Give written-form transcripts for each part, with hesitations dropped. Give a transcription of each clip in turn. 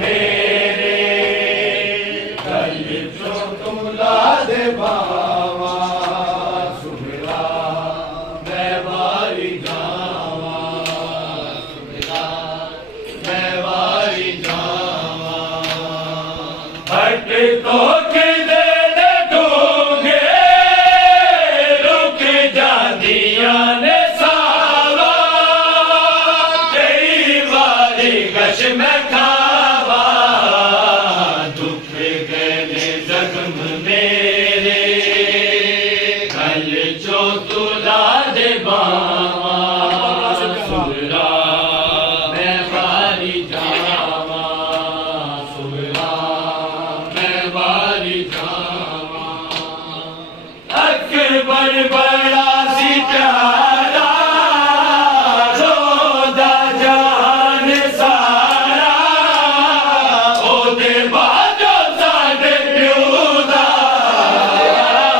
मेरे कल जो तुम लाद बावा सुमिरा मैं वारी जावा सुमिरा मैं वारी जावा भटकों के दिल डूंगे रुक जांदिया ने सावा कई वारी गश में खावा दुख गए जख्म मेरे कल जो तुला दे बावा सुमिरा मैं वारी जावा सुमिरा मैं वारी जावा अकबर बड़ा सी प्यारा जोदा जहान सारा ओदे बाजो साडे प्यूदा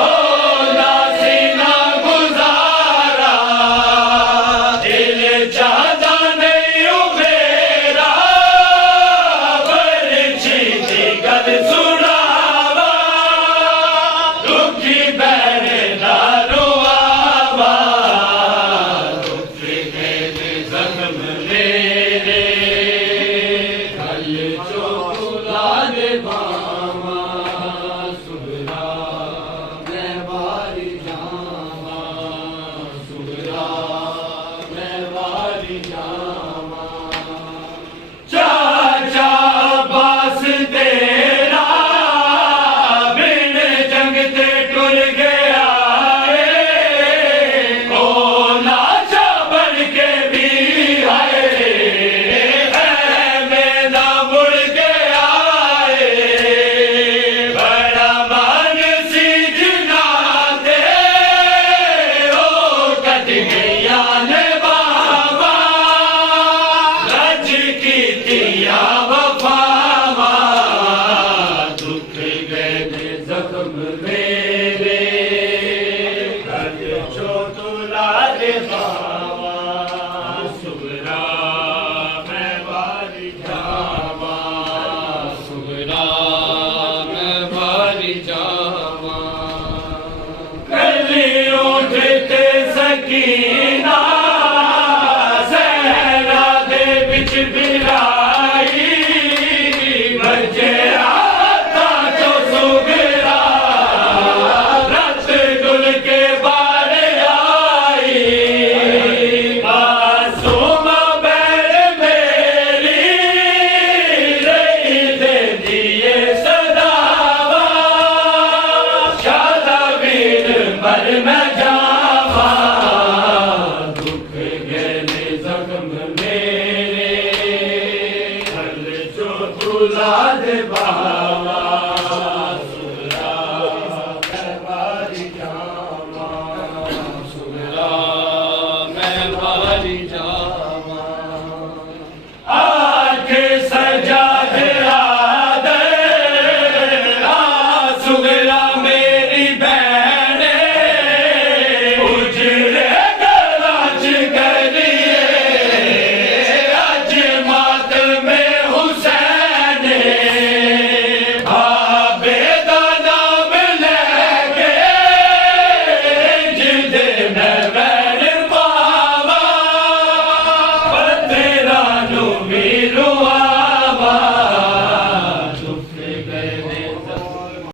होना सीना गुजारा दिल चाहता नहीं उबेरा बरछी दी गल सुनावा दुखी बैरे ना रोआवा दुख गए जख्म मेरे कल जो तुला दे बावा सुमिरा मैं वारी जावा सुमिरा मैं वारी जावा चाचा बास तेरा बिन जंग ते टुर गया ओ लाचा बन के भी आए मेरा मुड़ गया बड़ा मान सी जिनाते ओ कट गया ने बाबा रज की दिया वफावा दुख गए जख्म मेरे कल जो तुला दे बावा सुमिरा मैं वारी जावा सुमिरा मैं वारी जावा कली उठते सकीना सहरा दे बिच बिराई बजे आता जो सुगरा रत गुल के बारे आई मासूम बैर मेरी रही दे दिए सदावा शादा वीर मर मैं जावा दुख गए जख्म मेरे कल जो तुला दे बावा